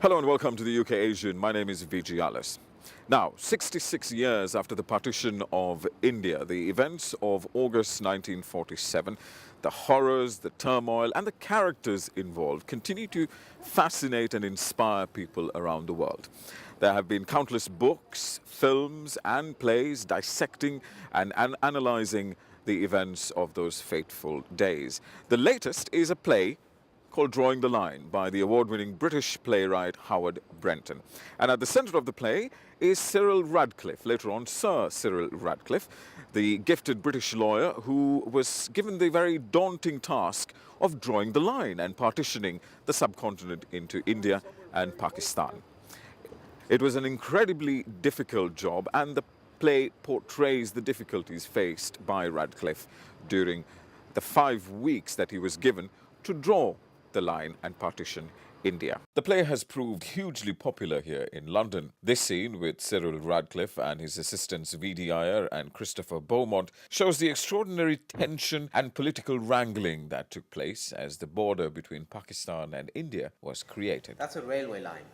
Hello and welcome to the UK Asian. My name is Vijay Alice. Now, 66 years after the partition of India, the events of August 1947, the horrors, the turmoil, and the characters involved continue to fascinate and inspire people around the world. There have been countless books, films, and plays dissecting and analyzing the events of those fateful days. The latest is a play called Drawing the Line by the award-winning British playwright Howard Brenton. And at the center of the play is Cyril Radcliffe, later on Sir Cyril Radcliffe, the gifted British lawyer who was given the very daunting task of drawing the line and partitioning the subcontinent into India and Pakistan. It was an incredibly difficult job, and the play portrays the difficulties faced by Radcliffe during the 5 weeks that he was given to draw the line and partition India. The play has proved hugely popular here in London. This scene with Cyril Radcliffe and his assistants V.D. Iyer and Christopher Beaumont shows the extraordinary tension and political wrangling that took place as the border between Pakistan and India was created. That's a railway line.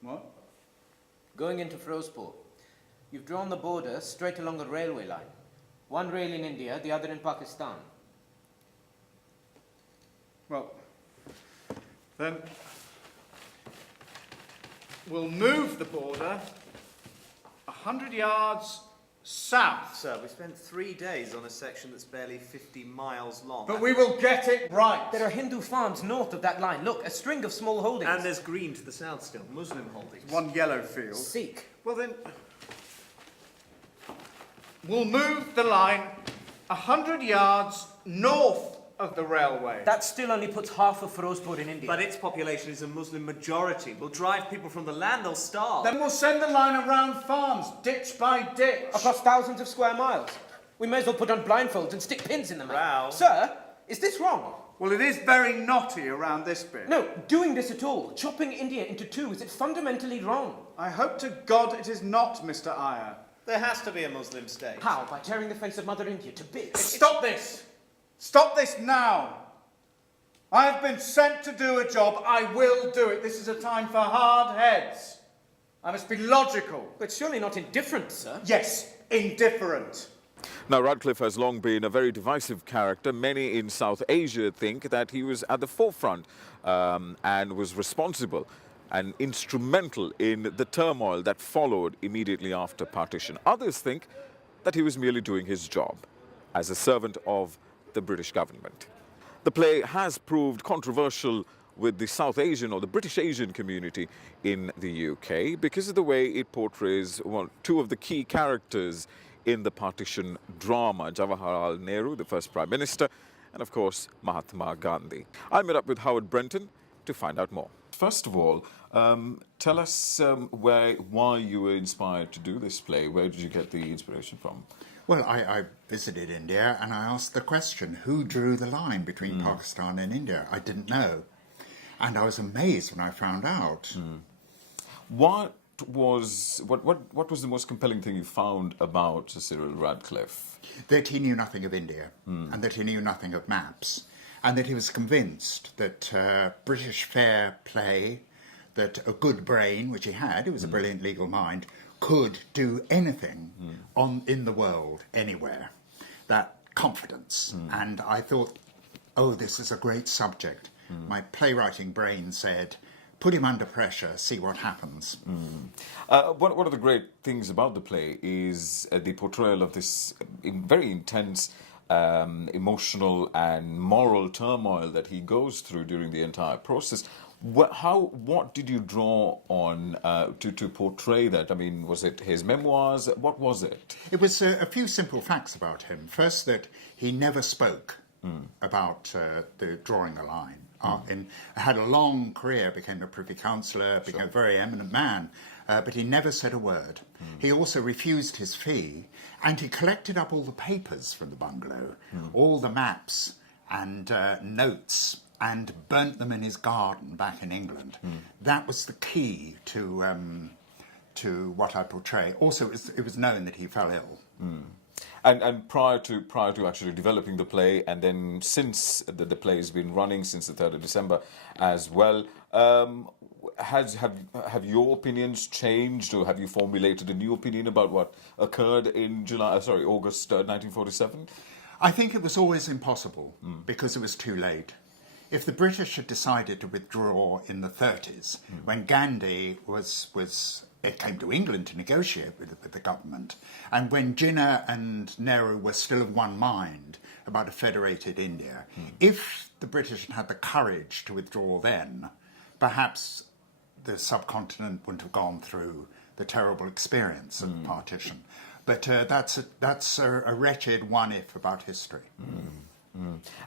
What? Going into Firozpur. You've drawn the border straight along the railway line. One rail in India, the other in Pakistan. Well, then we'll move the border 100 yards south. Sir, we spent 3 days on a section that's barely 50 miles long. But we will get it right. There are Hindu farms north of that line. Look, a string of small holdings. And there's green to the south still, Muslim holdings. One yellow field. Sikh. Well then, we'll move the line 100 yards north of the railway. That still only puts half of Firozpur in India. But its population is a Muslim majority. We'll drive people from the land, they'll starve. Then we'll send the line around farms, ditch by ditch. across thousands of square miles. We may as well put on blindfolds and stick pins in them. Wow. Sir, is this wrong? Well, it is very knotty around this bit. No, doing this at all, chopping India into two, is it fundamentally wrong? I hope to God it is not, Mr. Iyer. There has to be a Muslim state. How? By tearing the face of Mother India to bits? Stop this! Stop this now! I have been sent to do a job. I will do it. This is a time for hard heads. I must be logical. But surely not indifferent, sir. Yes, indifferent. Now, Radcliffe has long been a very divisive character. Many in South Asia think that he was at the forefront and was responsible and instrumental in the turmoil that followed immediately after partition. Others think that he was merely doing his job as a servant of the British government. The play has proved controversial with the South Asian or the British Asian community in the UK because of the way it portrays, well, two of the key characters in the partition drama, Jawaharlal Nehru, the first Prime Minister, and of course Mahatma Gandhi. I met up with Howard Brenton to find out more. First of all, tell us why you were inspired to do this play. Where did you get the inspiration from? Well, I visited India and I asked the question, who drew the line between Pakistan and India? I didn't know. And I was amazed when I found out. What was the most compelling thing you found about Cyril Radcliffe? That he knew nothing of India and that he knew nothing of maps. And that he was convinced that British fair play, that a good brain, which he had, he was a brilliant legal mind, could do anything in the world, anywhere. That confidence. And I thought, oh, this is a great subject. My playwriting brain said, put him under pressure, see what happens. One of the great things about the play is the portrayal of this very intense emotional and moral turmoil that he goes through during the entire process. What did you draw on to portray that? I mean, was it his memoirs? What was it? It was a few simple facts about him. First, that he never spoke about the drawing a line. Had a long career, became a privy councillor, became a very eminent man, but he never said a word. He also refused his fee, and he collected up all the papers from the bungalow, all the maps and notes, and burnt them in his garden back in England. That was the key to what I portray. Also, it was known that he fell ill. And prior to actually developing the play, and then since the play has been running since the 3rd of December as well, have your opinions changed, or have you formulated a new opinion about what occurred in August 1947? I think it was always impossible because it was too late. If the British had decided to withdraw in the 30s, when Gandhi it came to England to negotiate with the government, and when Jinnah and Nehru were still of one mind about a federated India, if the British had had the courage to withdraw then, perhaps the subcontinent wouldn't have gone through the terrible experience of partition. But that's a wretched one-if about history.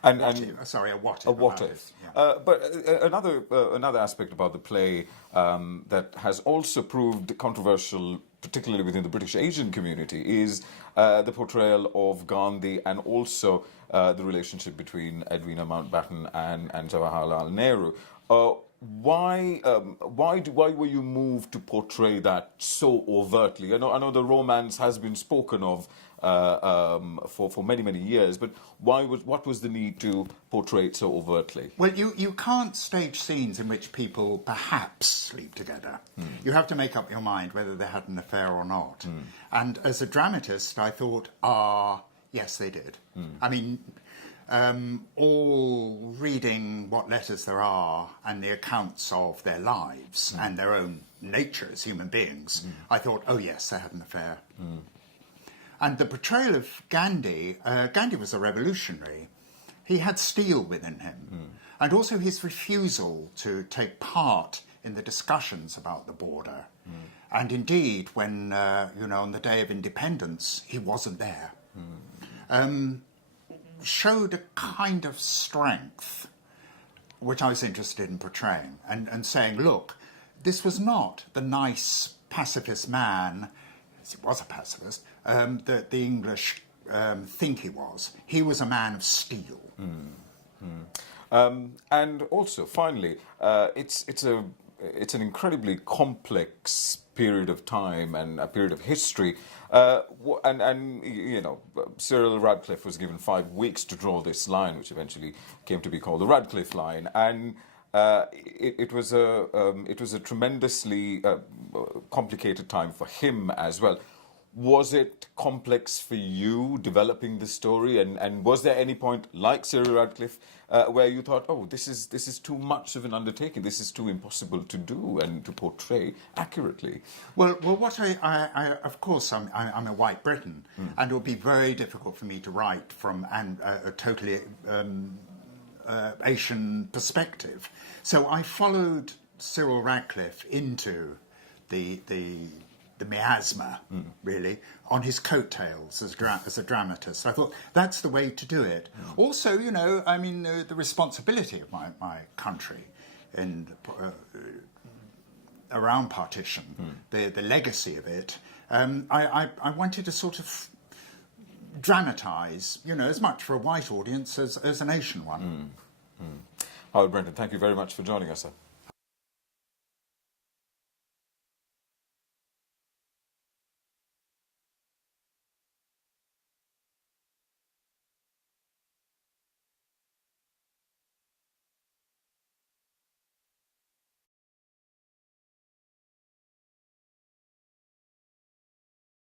And a what-if. A what-if. Yeah. But another aspect about the play that has also proved controversial, particularly within the British Asian community, is the portrayal of Gandhi and also the relationship between Edwina Mountbatten and Jawaharlal Nehru. Why were you moved to portray that so overtly? I know the romance has been spoken of for many years, but what was the need to portray it so overtly? Well, you can't stage scenes in which people perhaps sleep together. You have to make up your mind whether they had an affair or not. And as a dramatist, I thought, yes, they did. I mean, all reading what letters there are and the accounts of their lives and their own nature as human beings, I thought, oh yes, they had an affair. And the portrayal of Gandhi, Gandhi was a revolutionary. He had steel within him. And also his refusal to take part in the discussions about the border. And indeed, when, on the day of independence, he wasn't there. Showed a kind of strength, which I was interested in portraying, and saying, look, this was not the nice pacifist man, he was a pacifist, that the English think he was. He was a man of steel. And also, finally, it's an incredibly complex period of time and a period of history. Cyril Radcliffe was given 5 weeks to draw this line, which eventually came to be called the Radcliffe line, and it was a tremendously complicated time for him as well. Was it complex for you developing the story, and was there any point, like Cyril Radcliffe, where you thought, oh, this is too much of an undertaking, this is too impossible to do and to portray accurately? Well, what I of course, I'm a white Briton, and it would be very difficult for me to write from a totally Asian perspective. So I followed Cyril Radcliffe into the miasma, really, on his coattails as a dramatist. I thought that's the way to do it. Also, the responsibility of my country and around partition, the legacy of it. I wanted to sort of dramatise, as much for a white audience as an Asian one. Howard Brenton, thank you very much for joining us, sir.